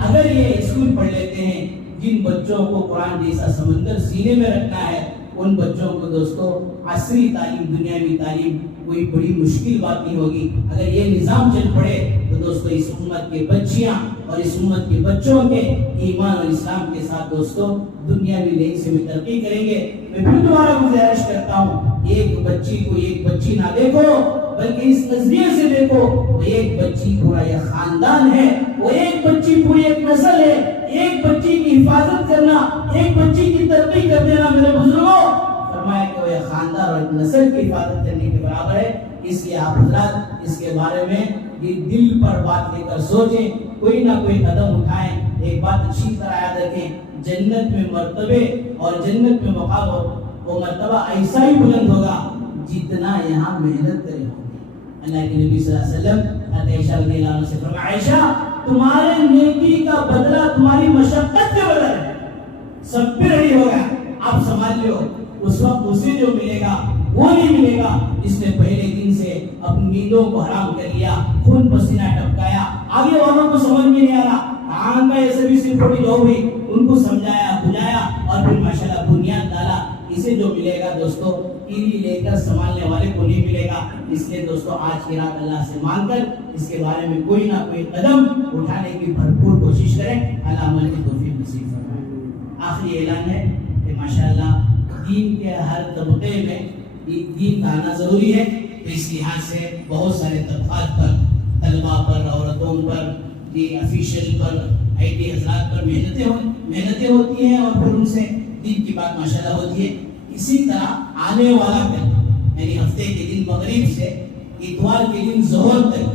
اگر یہ اسکول پڑھ لیتے ہیں، جن بچوں کو قرآن جیسا سمندر سینے میں رکھنا ہے، ان بچوں کو دوستو عصری تعلیم، دنیاوی تعلیم کوئی بڑی مشکل بات نہیں ہوگی۔ اگر یہ نظام چل پڑے تو دوستو اس امت کے بچیاں اور اس امت کے بچوں کے ایمان اور اسلام کے ساتھ دوستو دنیاوی لحاظ سے بھی ترقی کریں گے۔ میں پھر دوبارہ گزارش کرتا ہوں، ایک بچی کو ایک بچی نہ دیکھو، بلکہ اس نظریے سے دیکھو، وہ ایک بچی پورا یہ خاندان ہے، وہ ایک بچی پوری ایک نسل ہے۔ ایک بچی کی حفاظت کرنا، ایک بچی کی ترقی کر دینا میرے بزرگوں، فرمایا کہ وہ یہ خاندان اور ایک نسل کی حفاظت کرنے کے برابر ہے۔ اس لیے آپ حضرات اس کے بارے میں یہ دل پر بات لے کر سوچیں، کوئی نہ کوئی قدم اٹھائیں۔ ایک بات اچھی طرح یاد رکھیں، جنت میں مرتبے اور جنت میں مقام وہ مرتبہ ایسا ہی بلند ہوگا جتنا یہاں محنت کرے ہوگی۔ اللہ کے نبی صلی اللہ علیہ وسلم عائشہ رضی اللہ عنہ سے فرمایا، عائشہ تمہارے نیکی کا بدلہ تمہاری مشقت کے بدلے ہے، سب پہ ریڈی ہوگا، آپ سمجھ لو اس وقت اسے جو ملے گا وہ نہیں ملے گا جس نے پہلے دن سے اپنی نیندوں کو حرام کر لیا، خون پسینہ ٹپکایا، آگے والوں کو سمجھ میں نہیں آ رہا، آن کا ایسے بھی سپورٹی لوگ بھی ان کو سمجھایا بجایا اور پھر ماشاءاللہ بنیاد ڈالا، اسے جو ملے گا دوستو کیلی لے کر سنبھالنے والے کو نہیں ملے گا۔ اس لیے دوستو آج کی رات اللہ سے مانگ کر اس کے بارے میں کوئی نہ کوئی قدم اٹھانے کی بھرپور کوشش کریں، اللہ عمل کی توفیق نصیب فرمائے۔ آخری اعلان ہے کہ ماشاءاللہ دین کے ہر طبقے میں دین کا آنا ضروری ہے، اس لحاظ سے بہت سارے طبقات پر، طلباء پر، عورتوں پر، افیشل پر، آئی ٹی حضرات پر محنتیں ہوتی ہیں اور پھر ان سے دین کی بات ماشاءاللہ ہوتی ہے۔ اسی طرح آنے والا دن یعنی ہفتے کے دن مغرب سے اتوار کے دن ظہر تک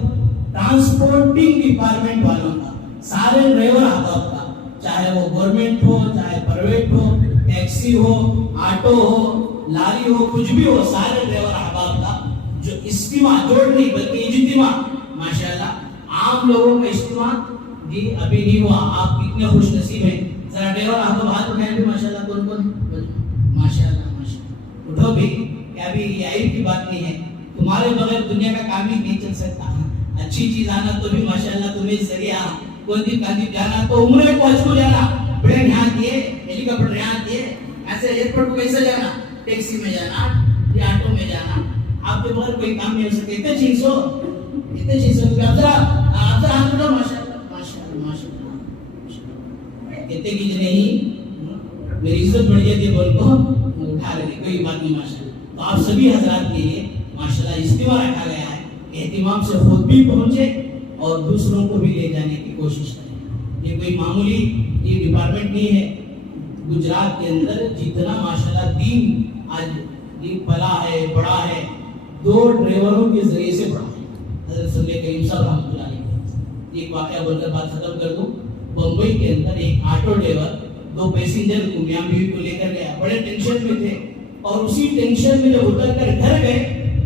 ٹرانسپورٹنگ ڈپارٹمنٹ والوں کا، سارے ڈرائیور احباب کا، چاہے وہ گورنمنٹ ہو چاہے پرائیویٹ ہو، ٹیکسی ہو، آٹو ہو، لاری ہو، کچھ بھی ہو، سارے ڈرائیور احباب کا جو اجتماع، جوڑ نہیں بلکہ اجتماع، ماشاءاللہ عام لوگوں کا اجتماع جی ابھی نہیں ہوا۔ آپ کتنے خوش نصیب ہیں، ذرا ڈرائیور احباب ہاتھ اٹھائیں بھی ماشاءاللہ، کون کون ماشاءاللہ ماشاءاللہ اٹھو بھی، کہ ابھی یہ عیب کی بات نہیں ہے، تمہارے بغیر دنیا کا کام ہی نہیں چل سکتا۔ اچھی چیز آنا تو بھی ماشاءاللہ تمہیں ذریعہ، کوئی دن کاندھی جانا تو عمرے کو حج کو جانا، پلین یہاں دیے، ہیلی کاپٹر یہاں دیے، ایسے ایئرپورٹ کو کیسے جانا، ٹیکسی میں جانا یا آٹو میں جانا، آپ کے بغیر کوئی کام نہیں ہو سکے۔ اتنے چیز ہو کہ افضل ہاتھ اٹھاؤ، ماشاءاللہ ماشاءاللہ ماشاءاللہ، کہتے کہ نہیں میری عزت بڑھ جاتی ہے، بول کو اٹھا رہے، کوئی بات نہیں ماشاءاللہ۔ تو آپ سبھی حضرات کے لیے ماشاءاللہ اجتماع رکھا گیا ہے، اہتمام سے خود بھی پہنچے اور دوسروں کو بھی لے جانے کی کوشش کریں۔ یہ کوئی معمولی یہ ڈپارٹمنٹ نہیں ہے، گجرات کے اندر جتنا ماشاءاللہ دین آج پلا ہے، بڑا ہے، 2 ڈرائیوروں کے ذریعے سے بڑا ہے۔ حضرت صلی اللہ کریم صاحب رحمۃ اللہ علیہ ایک واقعہ بول کر بات ختم کر دوں۔ بمبئی کے اندر ایک آٹو ڈرائیور 2 پیسنجر کو میاں بیوی کو لے کر گیا، بڑے ٹینشن میں تھے اور اسی ٹینشن میں جب اتر کر گھر گئے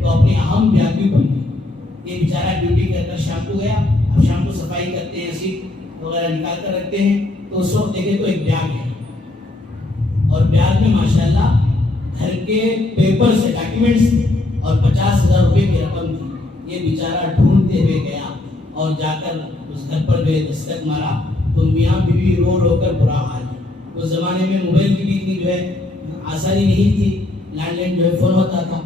تو اپنی اہم بیاگ بھی بھول گئی۔ یہ بیچارہ ڈیوٹی کر کر شام کو گیا، اب شام کو صفائی کرتے ہیں، سیٹ وغیرہ نکال کر رکھتے ہیں، تو اس وقت دیکھے تو ایک بیاگ ہے اور بیاگ میں ماشاءاللہ گھر کے پیپر سے ڈاکیومنٹس اور 50,000 روپے کی رقم تھی۔ یہ بیچارہ ڈھونڈتے ہوئے گیا اور جا کر اس گھر پر گئے، دستک مارا تو میاں بیوی رو رو کر برا حال ہے۔ اس زمانے میں موبائل کی بھی اتنی جو ہے آسانی نہیں تھی، لینڈ لائن جو ہے فون ہوتا تھا،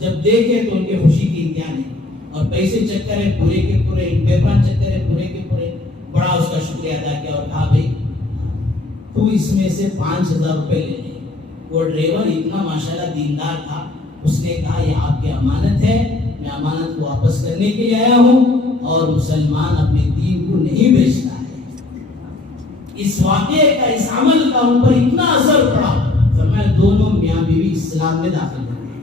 جب دیکھے تو ان کی خوشی کی انتہا نہیں، اور پیسے چیک کرے پورے کے پورے، پیپر چیک کرے پورے کے پورے، بڑا اس کا شکریہ ادا کیا اور کہا بھائی تو اس میں سے 5,000 روپے لے لے۔ وہ ڈرائیور اتنا ماشاءاللہ دیندار تھا، اس نے کہا یہ آپ کی امانت ہے، میں امانت کو واپس کرنے کے لیے آیا ہوں، اور مسلمان اپنے دین کو نہیں بیچتا ہے۔ اس واقعے کا، اس عمل کا ان پر اتنا اثر پڑا، فرمایا دونوں میاں بیوی اسلام میں داخل ہو گئے۔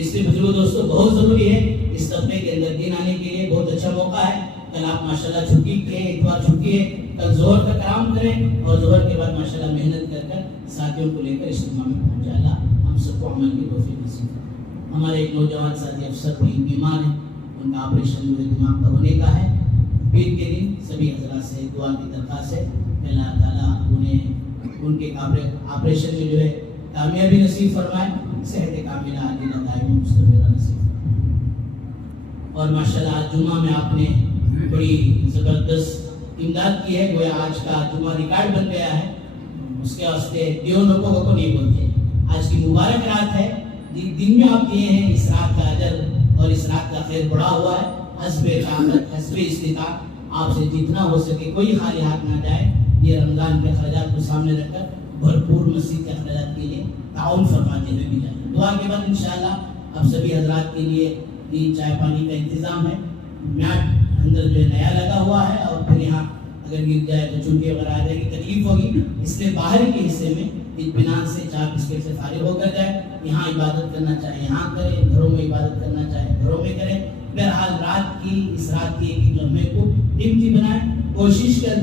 اس لیے بزرگوں دوستوں بہت ضروری ہے اس طبقے کے اندر دین آنے کے لیے، بہت اچھا موقع ہے۔ کل آپ ماشاءاللہ چھٹی کے، اتوار چھٹی ہے، کل ظہر کا کلام کریں اور ظہر کے بعد ماشاءاللہ محنت کر کر ساتھیوں کو لے کر اجتماع میں پہنچا۔ اللہ ہم سب کو عمل کی توفیق نصیب کرے۔ ہمارے ایک نوجوان ساتھی افسر بھی بیمار ہیں، ان کا آپریشن جو ہے دماغ کا ہونے کا ہے۔ پیر کے دن سبھی حضرات سے دعا کی درخواست ہے کہ اللہ تعالیٰ انہیں ان کے آپریشن میں جو ہے کامیابی نصیب فرمائے، صحت کاملہ عاجلہ دائمہ مستمرہ نصیب فرمائے۔ اور ماشاءاللہ آج جمعہ میں آپ نے بڑی زبردست امداد کی ہے، گویا آج کا جمعہ ریکارڈ بن گیا ہے، اس کے واسطے دیو لوگوں کو نہیں بولتے۔ آج کی مبارک رات ہے، دن میں آپ دیے ہیں، اس رات کا اجر اور اس رات کا خیر بڑا ہوا ہے۔ حسب طاقت، حسب استطاعت آپ سے جتنا ہو سکے کوئی خالی ہاتھ نہ جائے، یہ رمضان کے اخراجات کو سامنے رکھ کر بھرپور مسجد کے اخراجات کے لیے تعاون فرماتے ہوئے بھی جائیں۔ دعا کے بعد انشاءاللہ اب سبھی حضرات کے لیے چائے پانی کا انتظام ہے، میٹ اندر جو ہے نیا لگا ہوا ہے، اور پھر یہاں اگر گر جائے تو چونٹی وغیرہ آ جائے گی، تکلیف ہوگی، اس لیے باہر کے حصے میں اطمینان سے چار بسکٹ سے فارغ ہو کر جائے۔ یہاں عبادت کرنا چاہے یہاں کرے، گھروں میں عبادت کرنا چاہے گھروں میں کرے۔ بہرحال رات کی، اس رات کی ایک لمحے کو قیمتی بنائیں، کوشش کر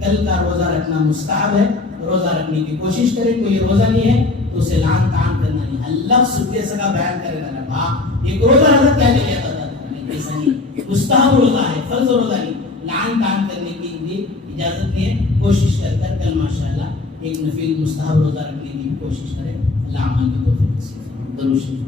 کل کا روزہ رکھنا مستحب ہے، روزہ رکھنے کی کوشش کرے. کوئی روزہ نہیں ہے تو اسے لعن طعن کرنا نہیں. اللہ سکے سگا بیان کرے گا نا ایک روزہ رکھا کیا لے جاتا تھا، ایسا نہیں. مستحب روزہ ہے، فرض روزہ نہیں. لعن طعن کرنے کی بھی اجازت نہیں ہے. کوشش کر کل ماشاءاللہ ایک نفل مستحب روزہ رکھنے کی کوشش کرے. اللہ عمل کی توفیق نصیب فرمائے. درود شریف.